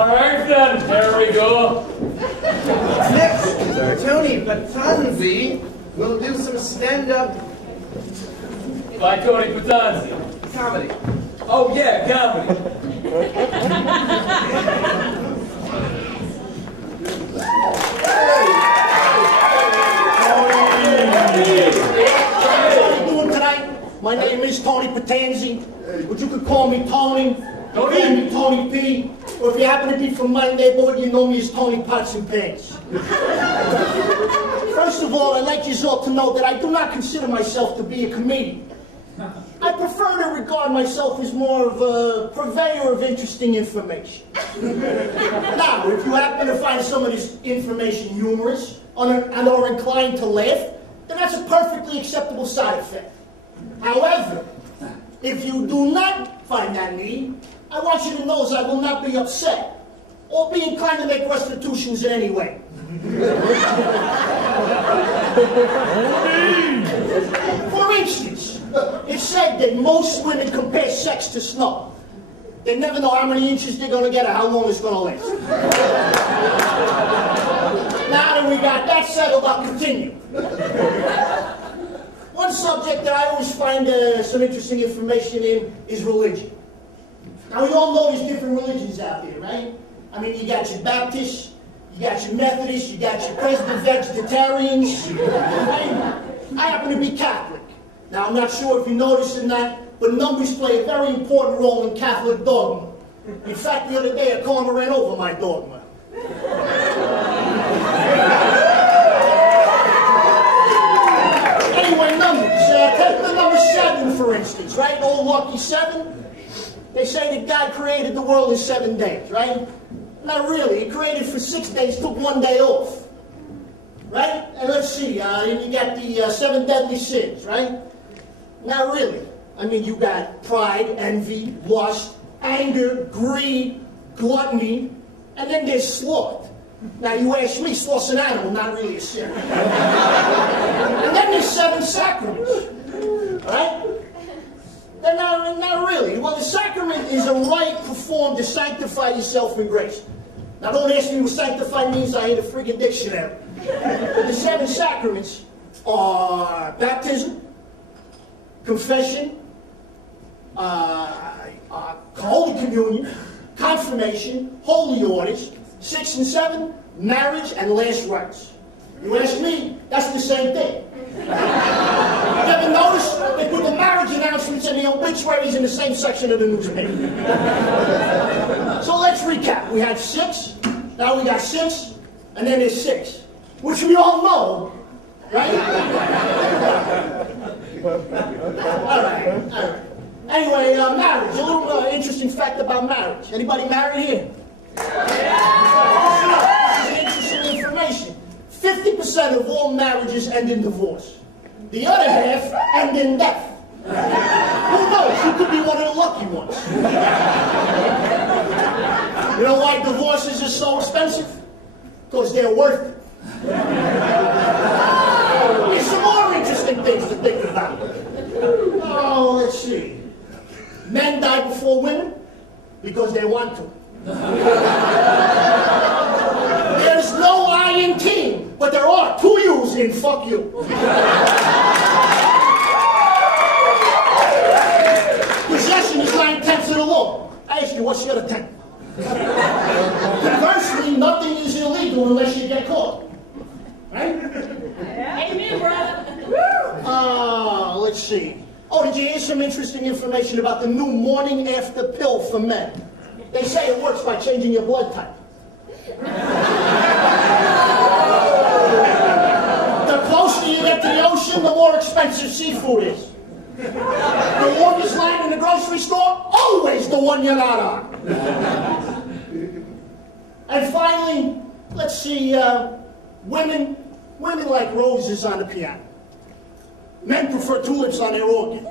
All right then, there we go. Next, Tony Patanzi will do some stand-up By Tony Patanzi. comedy. Oh yeah, comedy. How are you doing tonight? My name is Tony Patanzi, but you could call me Tony. Call me Tony P. Or if you happen to be from my neighborhood, you know me as Tony Pots and Pants. First of all, I'd like you all to know that I do not consider myself to be a comedian. I prefer to regard myself as more of a purveyor of interesting information. Now, if you happen to find some of this information humorous and are inclined to laugh, then that's a perfectly acceptable side effect. However, if you do not find that need, I want you to know that I will not be upset or be inclined to make restitutions in any way. For instance, it's said that most women compare sex to snow. They never know how many inches they're going to get or how long it's going to last. Now that we got that settled, I'll continue. One subject that I always find some interesting information in is religion. Now, we all know there's different religions out there, right? I mean, you got your Baptists, you got your Methodists, you got your Presbyterians. I happen to be Catholic. Now, I'm not sure if you noticed or not, but numbers play a very important role in Catholic dogma. In fact, the other day, a car ran over my dogma. Anyway, numbers. Take the number 7, for instance, right? Old lucky 7. They say that God created the world in 7 days, right? Not really. He created for 6 days, took 1 day off. Right? And let's see, and you got the 7 deadly sins, right? Not really. I mean, you got pride, envy, lust, anger, greed, gluttony, and then there's sloth. Now, you ask me, sloth's an animal, not really a sin. And then there's 7 sacraments, right? They're not really. Well, the sacrament is a rite performed to sanctify yourself in grace. Now, don't ask me what sanctify means. I ain't a friggin' dictionary. But the 7 sacraments are baptism, confession, Holy Communion, confirmation, holy orders, 6 and 7, marriage, and last rites. You ask me, that's the same thing. You ever notice they put the marriage announcements and the obituaries in the same section of the newspaper? So let's recap. We had 6, now we got 6, and then there's 6, which we all know, right? All right. Anyway, marriage. A little interesting fact about marriage. Anybody married here? Yeah. This is interesting information. 50% of all marriages end in divorce. The other half end in death. Who knows? You could be one of the lucky ones. You know why divorces are so expensive? Because they're worth it. There's some more interesting things to think about. Oh, let's see. Men die before women because they want to. There's no I in team, but there are 2 U's in fuck you. Possession is 9/10 of the law. I ask you, what's the other 10? Conversely, nothing is illegal unless you get caught. Right? Amen, brother. Let's see. Oh, did you hear some interesting information about the new morning after pill for men? They say it works by changing your blood type. The closer you get to the ocean, the more expensive seafood is. The longest line in the grocery store, always the one you're not on. And finally, let's see, women like roses on the piano. Men prefer tulips on their organ.